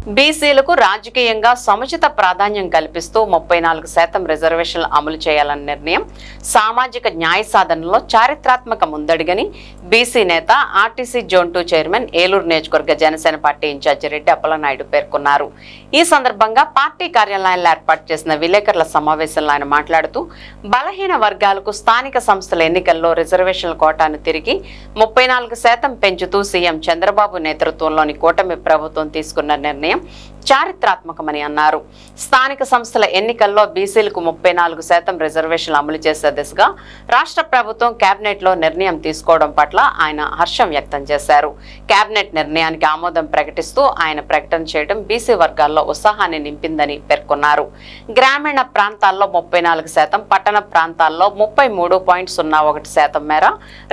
బీసీలకు రాజకీయంగా సముచిత ప్రాధాన్యం కల్పిస్తూ 34% రిజర్వేషన్లు అమలు చేయాలన్న నిర్ణయం సామాజిక న్యాయ సాధనలో చారిత్రాత్మక ముందడుగని బీసీ నేత ఆర్టీసీ జోన్ 2 చైర్మన్ ఏలూరు నియోజకవర్గ జనసేన పార్టీ ఇన్ఛార్జి రెడ్డి అప్పలనాయుడు పేర్కొన్నారు. ఈ సందర్భంగా పార్టీ కార్యాలయంలో ఏర్పాటు చేసిన విలేకరుల సమావేశంలో ఆయన మాట్లాడుతూ బలహీన వర్గాలకు స్థానిక సంస్థల ఎన్నికల్లో రిజర్వేషన్ల కోటాను తిరిగి 34% పెంచుతూ సీఎం చంద్రబాబు నేతృత్వంలోని కూటమి ప్రభుత్వం తీసుకున్న నిర్ణయం చారిత్రాత్మకమని అన్నారు. స్థానిక సంస్థల ఎన్నికల్లో బీసీలకు 34% రిజర్వేషన్లు అమలు చేసే దిశగా రాష్ట్ర ప్రభుత్వం కేబినెట్ లో నిర్ణయం తీసుకోవడం పట్ల ఆయన హర్షం వ్యక్తం చేశారు. కేబినెట్ నిర్ణయానికి ఆమోదం ప్రకటిస్తూ ఆయన ప్రకటన చేయడం బీసీ వర్గాల్లో ఉత్సాహాన్ని నింపిందని పేర్కొన్నారు. గ్రామీణ ప్రాంతాల్లో 34%, పట్టణ ప్రాంతాల్లో 33.01% మేర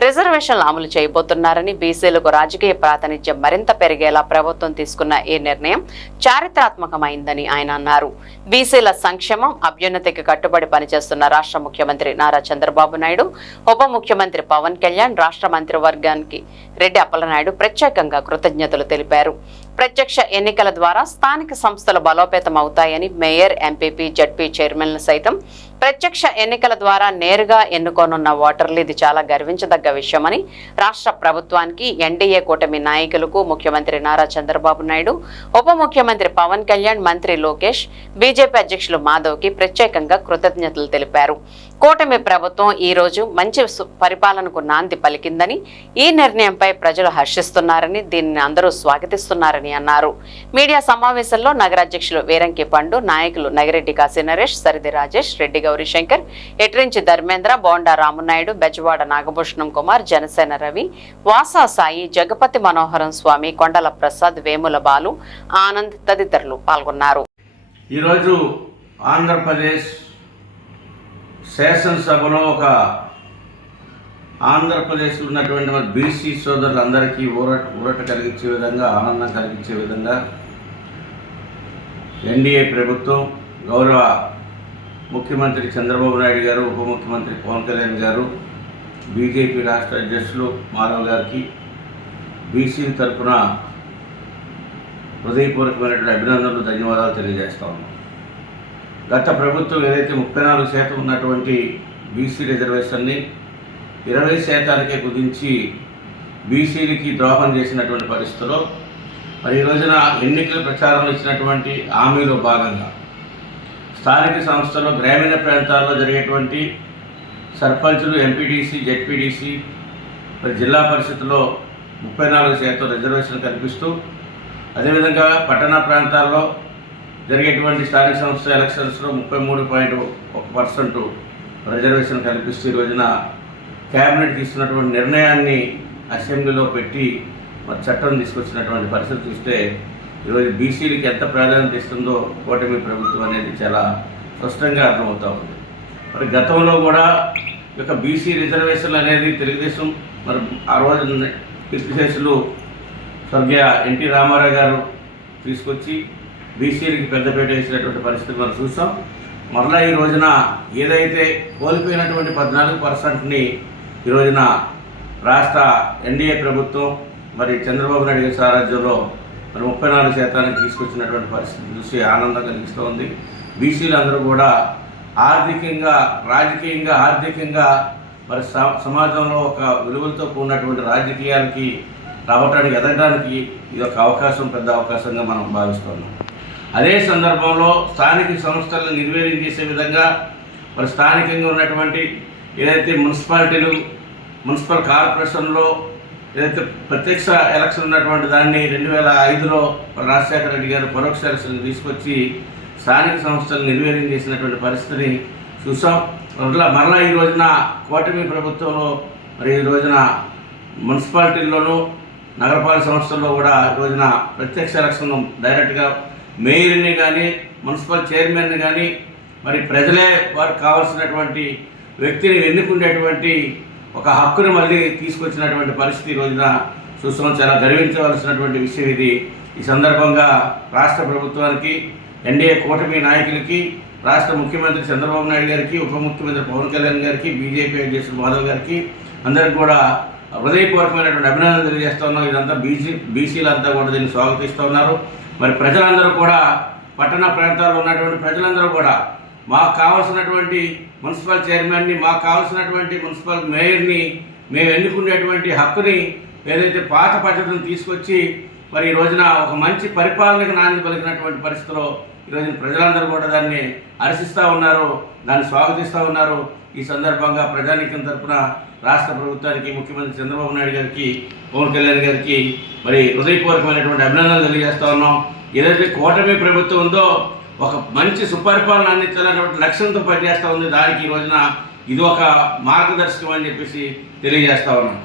రిజర్వేషన్లు అమలు చేయబోతున్నారని, బీసీలకు రాజకీయ ప్రాతినిధ్యం మరింత పెరిగేలా ప్రభుత్వం తీసుకున్న ఈ నిర్ణయం చారిత్రాత్మకమైందని ఆయన అన్నారు. బీసీల సంక్షేమం, అభ్యున్నతికి కట్టుబడి పనిచేస్తున్న రాష్ట్ర ముఖ్యమంత్రి నారా చంద్రబాబు నాయుడు, ఉప ముఖ్యమంత్రి పవన్ కళ్యాణ్, రాష్ట్ర మంత్రివర్గానికి రెడ్డి అప్పలనాయుడు ప్రత్యేకంగా కృతజ్ఞతలు తెలిపారు. ప్రత్యక్ష ఎన్నికల ద్వారా స్థానిక సంస్థలు బలోపేతం అవుతాయని, మేయర్, ఎంపీపీ, జడ్పీ చైర్మన్లు సైతం ప్రత్యక్ష ఎన్నికల ద్వారా నేరుగా ఎన్నుకోనున్న ఓటర్లు ఇది చాలా గర్వించదగ్గ విషయమని రాష్ట్ర ప్రభుత్వానికి, ఎన్డీఏ కూటమి నాయకులకు, ముఖ్యమంత్రి నారా చంద్రబాబు నాయుడు, ఉప ముఖ్యమంత్రి పవన్ కళ్యాణ్, మంత్రి లోకేష్, బీజేపీ అధ్యక్షులు మాధవ్కి ప్రత్యేకంగా కృతజ్ఞతలు తెలిపారు. కూటమి ప్రభుత్వం ఈ రోజు మంచి పరిపాలనకు నాంది పలికిందని, ఈ నిర్ణయంపై ప్రజలు హర్షిస్తున్నారని, దీనిని అందరూ స్వాగతిస్తున్నారని అన్నారు. మీడియా సమావేశంలో నగరాధ్యక్షులు వీరంకి పండు, నాయకులు నగిరెడ్డి కాశీ నరేష్, సరిది రాజేష్, రెడ్డి గౌరీశంకర్, ఎట్రించి ధర్మేంద్ర, బోండా రామునాయుడు, బెజవాడ నాగభూషణం కుమార్, జనసేన రవి, వాసా సాయి, జగపతి మనోహరం స్వామి, కొండల ప్రసాద్, వేముల బాలు, ఆనంద్ తదితరులు పాల్గొన్నారు. ఈరోజు ఆంధ్రప్రదేశ్ శాసనసభలో ఆంధ్రప్రదేశ్ ఉన్నటువంటి మన బీసీ సోదరులందరికీ ఊరట కలిగించే విధంగా, ఆనందం కలిగించే విధంగా ఎన్డీఏ ప్రభుత్వం, గౌరవ ముఖ్యమంత్రి చంద్రబాబు నాయుడు గారు, ఉప ముఖ్యమంత్రి పవన్ కళ్యాణ్ గారు, బీజేపీ రాష్ట్ర అధ్యక్షులు మాధవ్ గారికి బీసీ తరఫున హృదయపూర్వకమైనటువంటి అభినందనలు, ధన్యవాదాలు తెలియజేస్తా ఉన్నాం. గత ప్రభుత్వం ఏదైతే 34% ఉన్నటువంటి బీసీ రిజర్వేషన్ని 20%కే కుదించి బీసీలకి ద్రోహం చేసినటువంటి పరిస్థితుల్లో మరి ఈ రోజున ఎన్నికల ప్రచారంలో ఇచ్చినటువంటి హామీలో భాగంగా స్థానిక సంస్థలు, గ్రామీణ ప్రాంతాల్లో జరిగేటువంటి సర్పంచులు, ఎంపీటీసీ, జెడ్పీటీసీ, మరి జిల్లా పరిషత్తులో 34% రిజర్వేషన్ కల్పిస్తూ, అదేవిధంగా పట్టణ ప్రాంతాల్లో జరిగేటువంటి స్థానిక సంస్థ ఎలక్షన్స్లో 33.1% రిజర్వేషన్ కల్పిస్తూ ఈ రోజున కేబినెట్ తీసుకున్నటువంటి నిర్ణయాన్ని అసెంబ్లీలో పెట్టి మరి చట్టం తీసుకొచ్చినటువంటి పరిస్థితి చూస్తే ఈరోజు బీసీలకి ఎంత ప్రాధాన్యత ఇస్తుందో కూటమి ప్రభుత్వం అనేది చాలా స్పష్టంగా అర్థమవుతూ ఉంది. మరి గతంలో కూడా ఈ యొక్క బీసీ రిజర్వేషన్లు అనేది తెలుగుదేశం మరి ఆ రోజు కీర్తిశేషులు స్వర్గీయ ఎన్టీ రామారావు గారు తీసుకొచ్చి బీసీలకి పెద్దపేట వేసినటువంటి పరిస్థితి మనం చూసాం. మరలా ఈ రోజున ఏదైతే కోల్పోయినటువంటి 14%ని ఈ రోజున రాష్ట్ర ఎన్డీఏ ప్రభుత్వం మరి చంద్రబాబు నాయుడు గారి సారథ్యంలో మరి 34%కి తీసుకొచ్చినటువంటి పరిస్థితి చూసి ఆనందం కలిగిస్తూ ఉంది. బీసీలందరూ కూడా ఆర్థికంగా, రాజకీయంగా, ఆర్థికంగా మరి సమాజంలో ఒక విలువలతో కూడినటువంటి రాజకీయాలకి రావడానికి, ఎదగడానికి ఇది ఒక అవకాశం, పెద్ద అవకాశంగా మనం భావిస్తున్నాం. అదే సందర్భంలో స్థానిక సంస్థలను నిర్వీర్యం చేసే విధంగా మరి స్థానికంగా ఉన్నటువంటి ఏదైతే మున్సిపాలిటీలు, మున్సిపల్ కార్పొరేషన్లో ఏదైతే ప్రత్యక్ష ఎలక్షన్ ఉన్నటువంటి దాన్ని 2005లో రాజశేఖర రెడ్డి గారు పరోక్ష ఎలక్షన్ తీసుకొచ్చి స్థానిక సంస్థలను నిర్వీర్యం చేసినటువంటి పరిస్థితిని చూసాం. మరలా ఈ రోజున కూటమి ప్రభుత్వంలో మరి ఈ రోజున మున్సిపాలిటీల్లోనూ, నగరపాలక సంస్థల్లో కూడా ఈ రోజున ప్రత్యక్ష ఎలక్షన్ డైరెక్ట్గా మేయర్ని కానీ, మున్సిపల్ చైర్మన్ని కానీ మరి ప్రజలే వారికి కావాల్సినటువంటి వ్యక్తిని ఎన్నుకునేటువంటి ఒక హక్కును మళ్ళీ తీసుకొచ్చినటువంటి పరిస్థితి ఈ రోజున చూస్తున్నాం. చాలా గర్వించవలసినటువంటి విషయం ఇది. ఈ సందర్భంగా రాష్ట్ర ప్రభుత్వానికి, ఎన్డీఏ కూటమి నాయకులకి, రాష్ట్ర ముఖ్యమంత్రి చంద్రబాబు నాయుడు గారికి, ఉప ముఖ్యమంత్రి పవన్ కళ్యాణ్ గారికి, బీజేపీ అధ్యక్షుడు మాధవ్ గారికి అందరికీ కూడా హృదయపూర్వకమైనటువంటి అభినందనలు తెలియజేస్తా ఉన్నాం. ఇదంతా బీసీలంతా కూడా దీన్ని స్వాగతిస్తూ ఉన్నారు. మరి ప్రజలందరూ కూడా, పట్టణ ప్రాంతాల్లో ఉన్నటువంటి ప్రజలందరూ కూడా మాకు కావాల్సినటువంటి మున్సిపల్ చైర్మన్ని, మాకు కావాల్సినటువంటి మున్సిపల్ మేయర్ని, మేము ఎన్నుకునేటువంటి హక్కుని, ఏదైతే పాత పద్ధతిని తీసుకొచ్చి మరి ఈ రోజున ఒక మంచి పరిపాలనకు నాంది పలికినటువంటి పరిస్థితిలో ఈరోజు ప్రజలందరూ కూడా దాన్ని హర్షిస్తూ ఉన్నారు, దాన్ని స్వాగతిస్తూ ఉన్నారు. ఈ సందర్భంగా ప్రజానీకం తరఫున రాష్ట్ర ప్రభుత్వానికి, ముఖ్యమంత్రి చంద్రబాబు నాయుడు గారికి, పవన్ కళ్యాణ్ గారికి మరి హృదయపూర్వకమైనటువంటి అభినందనలు తెలియజేస్తూ ఉన్నాం. ఏదైతే కూటమి ప్రభుత్వం ఉందో ఒక మంచి సుపరిపాలన అందించాలనేటువంటి లక్ష్యంతో పనిచేస్తూ ఉంది. దానికి ఈ రోజున ఇది ఒక మార్గదర్శకం అని చెప్పేసి తెలియజేస్తూ ఉన్నాం.